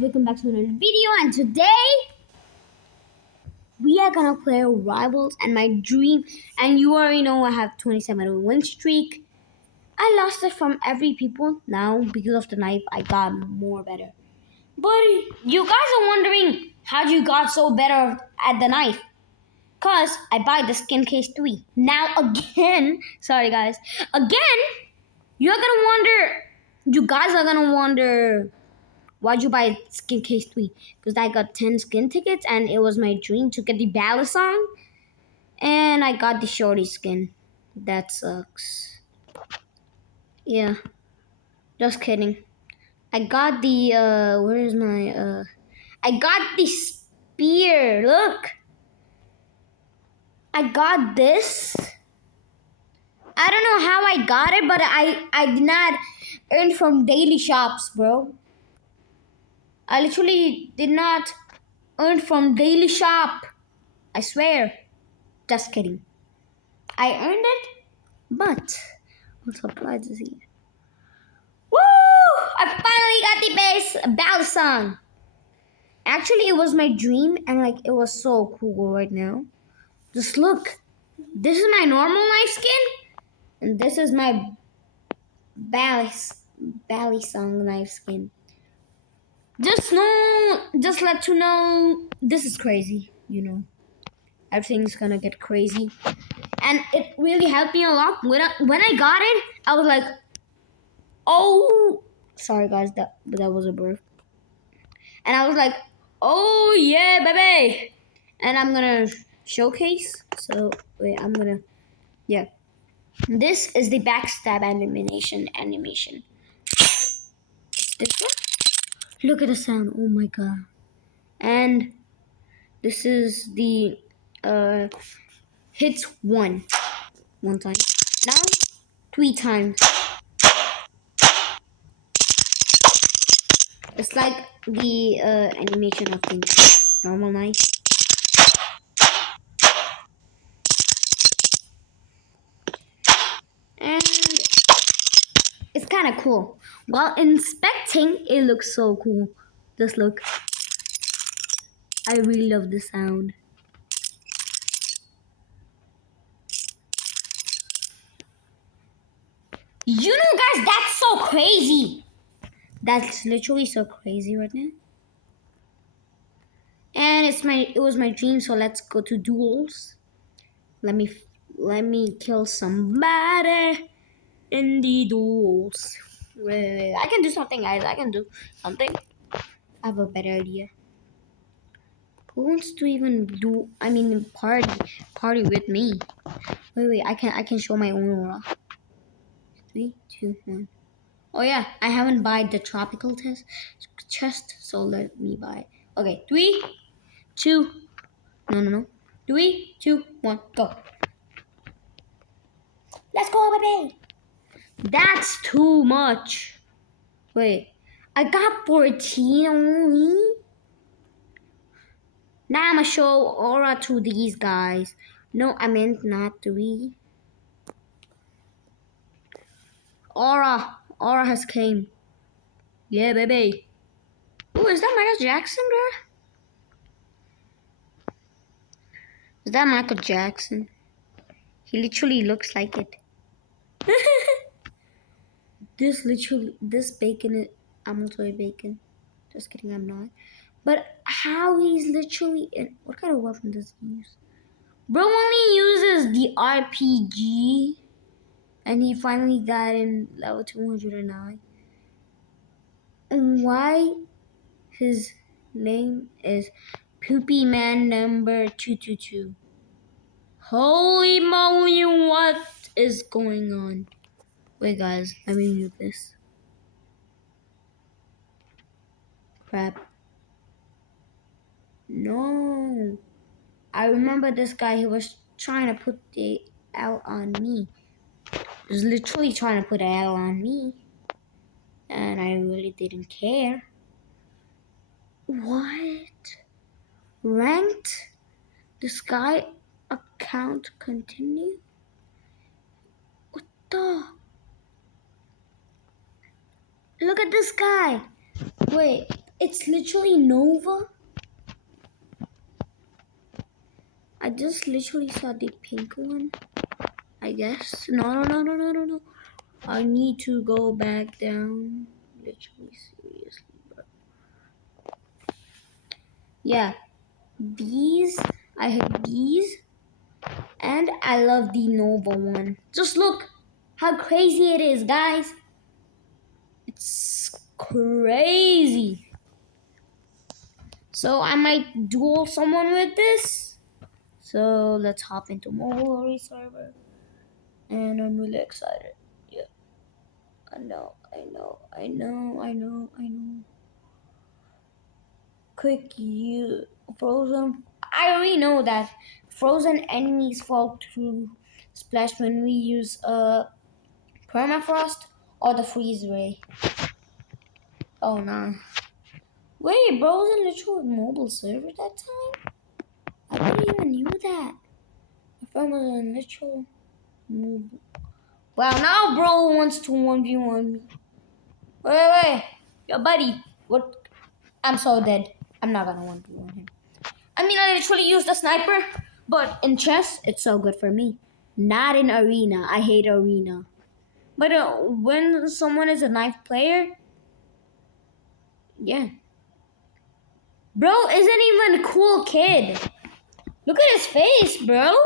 welcome back to another video, and today we are gonna play Rivals and my dream. And you already know I have 27 win streak. I lost it from every people. Now because of the knife I got more better. But you guys are wondering how you got so better at the knife. Cause I buy the skin case 3. Now again, sorry guys. Again, you guys are gonna wonder, why'd you buy skin case 3? Because I got 10 skin tickets and it was my dream to get the balisong. And I got the shorty skin. That sucks. Yeah. Just kidding. I got the where's my I got the spear. Look. I got this. I don't know how I got it, but I did not earn from daily shops, bro. I literally did not earn from daily shop. I swear. Just kidding. I earned it, but I'm surprised to see it. Woo! I finally got the base battle song. Actually, it was my dream, and like it was so cool right now. Just look. This is my normal knife skin, and this is my balisong knife skin. Just let you know, this is crazy. You know, everything's gonna get crazy. And it really helped me a lot. When I got it, I was like, oh, sorry guys, that was a burp. And I was like, oh yeah, baby. And I'm gonna showcase. So wait, yeah. This is the backstab animation. This one. Look at the sound. Oh my god. And this is the hits one time. Now 3 times. It's like the animation of the normal knife. And it's kind of cool. While inspecting, it looks so cool. Just look. I really love the sound. You know, guys, that's so crazy. That's literally so crazy right now. And it was my dream, so let's go to duels. Let me kill somebody in the duels. Wait, I can do something, guys. I can do something. I have a better idea. Who wants to even party with me? Wait, I can show my own aura. 3, 2, 1. Oh yeah, I haven't bought the tropical chest, so let me buy it. Okay, 3, 2, no. 3, 2, 1, go. Let's go, baby. That's too much. Wait, I got 14 only. Now I'm gonna show aura to these guys. No, I meant not 3. Aura has came. Yeah, baby. Oh, is that Michael Jackson, girl? Is that Michael Jackson? He literally looks like it. This bacon is, I'm also a bacon. Just kidding, I'm not. But how he's literally in, what kind of weapon does he use? Bro only uses the RPG. And he finally got in level 209. And why his name is Poopy Man number 222. Holy moly, what is going on? Wait guys, let me mute this. Crap. No. I remember this guy, he was trying to put the L on me. He was literally trying to put an L on me. And I really didn't care. What? Ranked? This guy account continue? What the? Look at this guy. Wait, It's literally Nova. I just literally saw the pink one. I guess. No. I need to go back down. Literally, seriously, bro. Yeah, these. I have these. And I love the Nova one. Just look how crazy it is, guys. It's crazy. So I might duel someone with this. So let's hop into mobile server. And I'm really excited. Yeah. I know. Quick, you frozen. I already know that frozen enemies fall through splash when we use permafrost or the freeze ray. Oh no. Wait, bro was in literal mobile server that time? I didn't even knew that. My friend was in literal mobile. Wow, now bro wants to 1v1 me. Wait. Yo, buddy. What? I'm so dead. I'm not gonna 1v1 him. I mean, I literally used a sniper, but in chess, it's so good for me. Not in arena. I hate arena. But when someone is a knife player, yeah. Bro isn't even a cool kid. Look at his face, bro.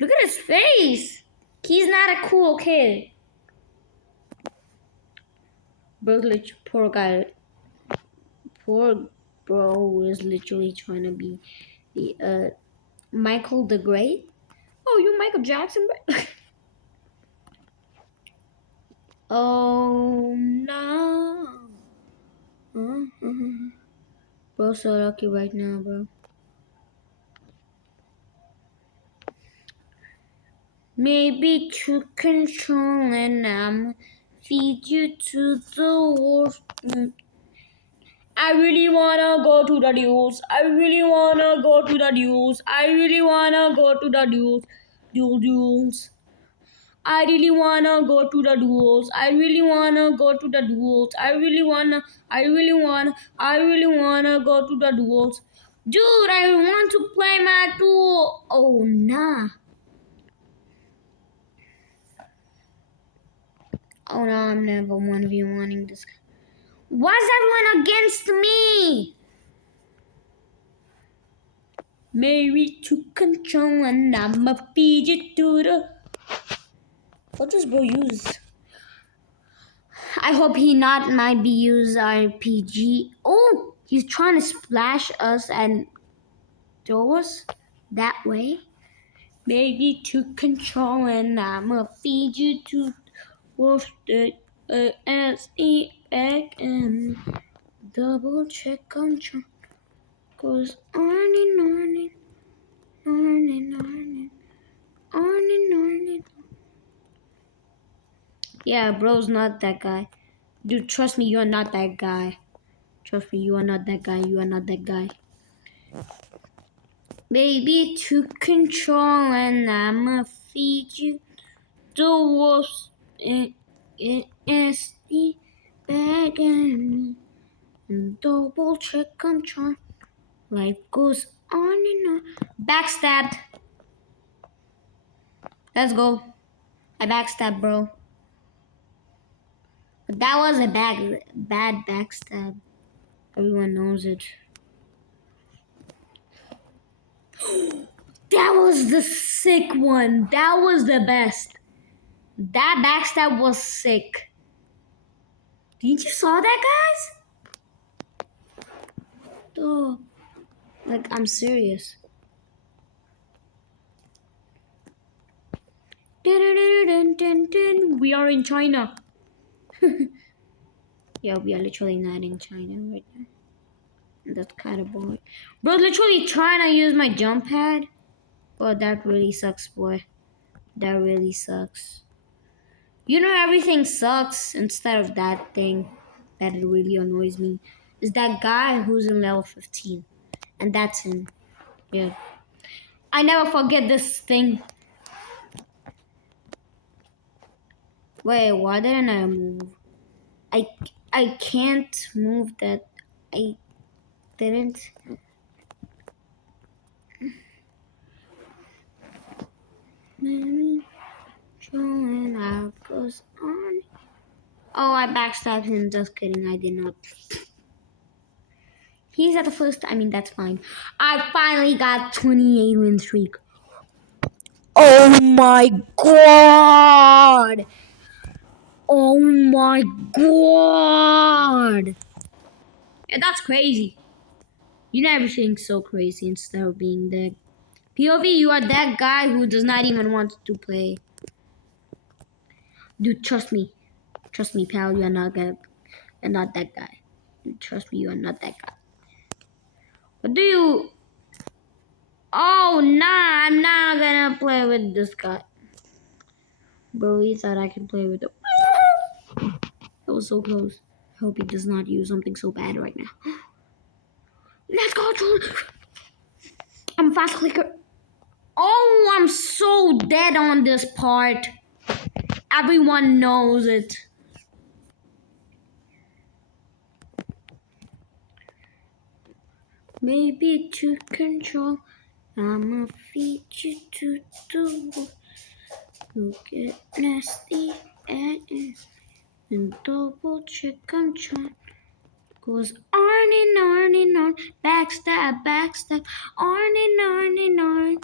Look at his face. He's not a cool kid. Bro, poor guy. Poor bro is literally trying to be the Michael the Great. Oh, you Michael Jackson? Oh no. Bro, so lucky right now, bro. Maybe to control and feed you to the wolf. I really wanna go to the duels. I really wanna go to the duels. I really wanna go to the duels. Duels. I really wanna go to the duels. I really wanna go to the duels. I really wanna go to the duels. Dude, I want to play my duel. Oh nah. Oh no, I'm never 1v1ing this guy. Why's everyone against me? Maybe to control and I'ma feed you to the... What does bro use? I hope he not might be use RPG. Oh, he's trying to splash us and throw us that way. Maybe to control and I'ma feed you to wolf the SE back and double check control. Goes on and. Yeah, bro's not that guy. Dude, trust me, you're not that guy. Trust me, you are not that guy. You are not that guy. Baby, to control and I'ma feed you the wolves in SD bag and double check control. Life goes on and on. Backstabbed. Let's go. I backstabbed, bro. But that was a bad backstab. Everyone knows it. That was the sick one. That was the best. That backstab was sick. Didn't you saw that, guys? Oh, like I'm serious. We are in China. Yeah, we are literally not in China right now. That's kind of boring. Bro, literally trying to use my jump pad. But that really sucks, boy. That really sucks. You know, everything sucks instead of that thing that really annoys me. Is that guy who's in level 15. And that's him. Yeah. I never forget this thing. Wait, why didn't I move? I can't move that. I didn't. Showing out goes on. Oh, I backstabbed him. Just kidding. I did not. He's at the first. I mean, that's fine. I finally got 28 win streak. Oh my god! Oh my god! Yeah, that's crazy. You know everything's so crazy instead of being there. POV, you are that guy who does not even want to play. Dude, trust me. Trust me, pal. You are not that. You're not that guy. Dude, trust me. You are not that guy. What do you? Oh nah, I'm not gonna play with this guy. Bro, he thought I could play with him. That was so close. I hope he does not use something so bad right now. Let's go, Jordan. I'm a fast clicker. Oh, I'm so dead on this part. Everyone knows it. Maybe to control, I'ma feed you to do. You get nasty and double check I'm trying. Goes on and on and on, backstab, backstab, on and on and on.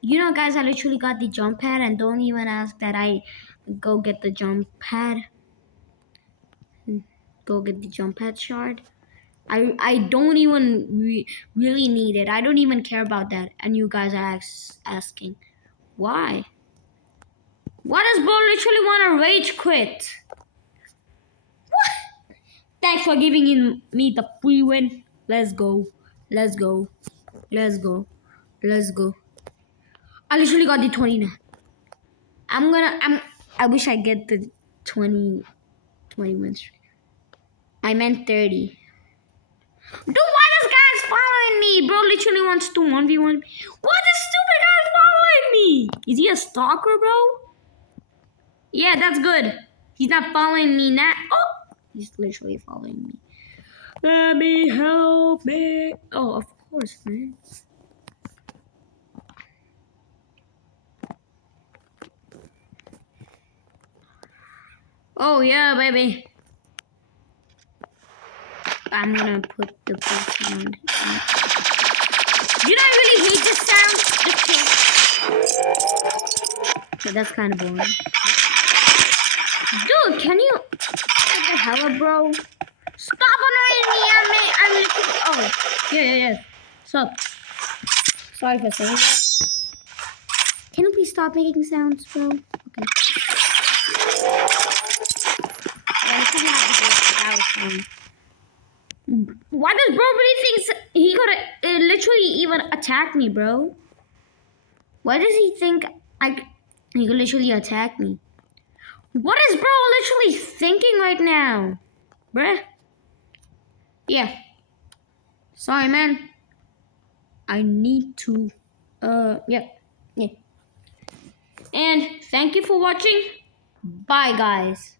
You know, guys, I literally got the jump pad, and don't even ask that I go get the jump pad. Go get the jump pad shard. I don't even really need it. I don't even care about that. And you guys are asking, why? Why does bro literally want to rage quit? What? Thanks for giving me the free win. Let's go. Let's go. Let's go. Let's go. I literally got the 29. I wish I get the 20 wins. I meant 30. Dude, why this guy's following me? Bro literally wants to 1v1. What this stupid guy's following me? Is he a stalker, bro? Yeah, that's good. He's not following me now. Oh, he's literally following me. Let me help me. Oh, of course, man. Oh, yeah, baby. I'm gonna put the book on. You know, I really hate this sound. So that's kind of boring. Dude, can you? What the hell, bro? Stop annoying me! I'm literally. Oh, yeah. Stop. Sorry for saying that. Can you please stop making sounds, bro? Okay. Yeah, I couldn't have the sound. Why does bro really think he could literally even attack me, bro? Why does he think he could literally attack me? What is bro literally thinking right now? Bruh? Yeah. Sorry, man. I need to, yeah. And thank you for watching. Bye, guys.